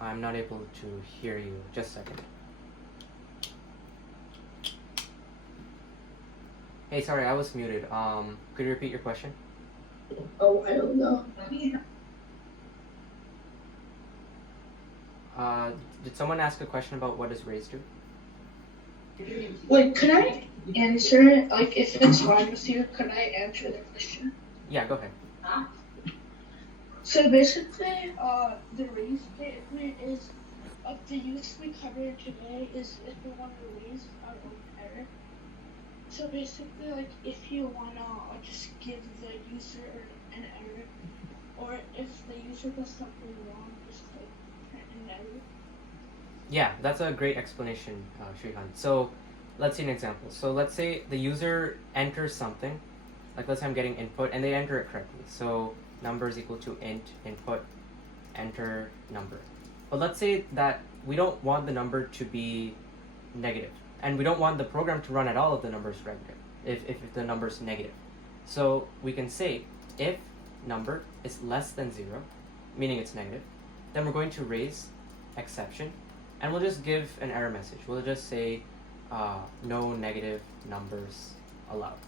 I'm not able to hear you. Just a second. Hey, sorry, I was muted. Could you repeat your question? Oh, I don't know. Did someone ask a question about what does raise do? Wait, could I answer it? Like, if it's fine with you, could I answer the question? Yeah, go ahead. So basically, the raise statement is the use we covered today is if we want to raise our own error. So basically, like, if you wanna just give the user an error, or if the user does something wrong, just like print an error. Yeah, that's a great explanation, Shrikant. So let's see an example. So let's say the user enters something, like let's say I'm getting input and they enter it correctly. So number is equal to int input enter number. But let's say that we don't want the number to be negative, and we don't want the program to run at all if the number is negative, if the number is negative. So we can say if number is less than 0, meaning it's negative, then we're going to raise exception, and we'll just give an error message. We'll just say no negative numbers allowed.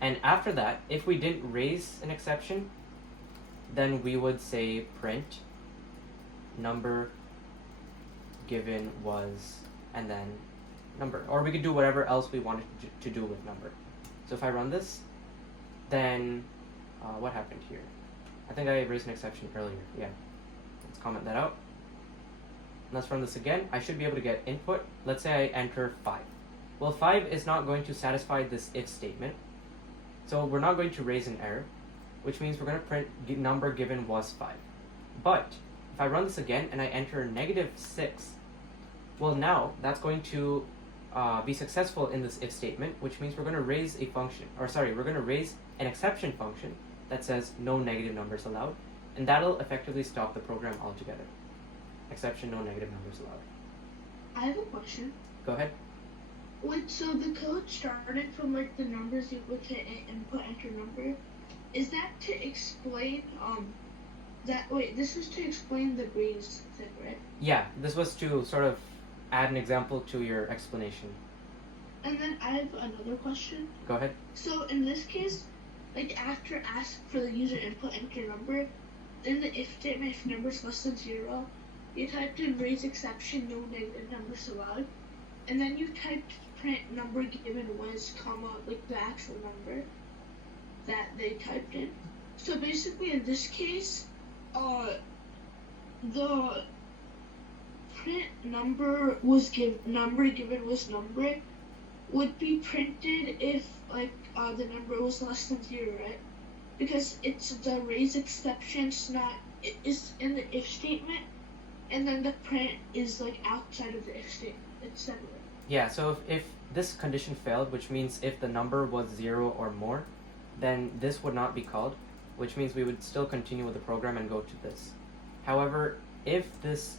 And after that, if we didn't raise an exception, then we would say print number given was, and then number. Or we could do whatever else we wanted to do with number. So if I run this, then what happened here? I think I raised an exception earlier. Yeah, let's comment that out. Let's run this again. I should be able to get input. Let's say I enter 5. Well, 5 is not going to satisfy this if statement, so we're not going to raise an error, which means we're going to print number given was 5. But if I run this again and I enter -6, well, now that's going to be successful in this if statement, which means we're going to raise a function, or sorry, we're going to raise an exception function that says no negative numbers allowed, and that'll effectively stop the program altogether. Exception, no negative numbers allowed. I have a question. Go ahead. Wait, so the code started from like the numbers equal to input enter number. Is that to explain this is to explain the raise thing, right? Yeah, this was to sort of add an example to your explanation. And then I have another question. Go ahead. So in this case, like after ask for the user input enter number, in the if statement, if number is less than 0, you typed in raise exception, no negative numbers allowed, and then you typed print number given was, comma, like the actual number that they typed in. So basically in this case, the print number was number given was number would be printed if like the number was less than 0, right? Because it's the raise exception's not, it is in the if statement, and then the print is like outside of the if statement. It's separate. Yeah, so if this condition failed, which means if the number was 0 or more, then this would not be called, which means we would still continue with the program and go to this. However, if this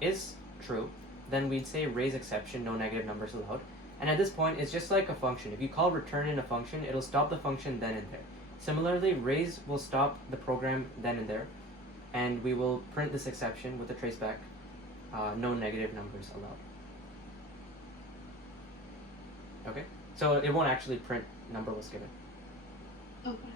is true, then we'd say raise exception, no negative numbers allowed. And at this point, it's just like a function. If you call return in a function, it'll stop the function then and there. Similarly, raise will stop the program then and there, and we will print this exception with the traceback, no negative numbers allowed. Okay, so it won't actually print number was given. Okay.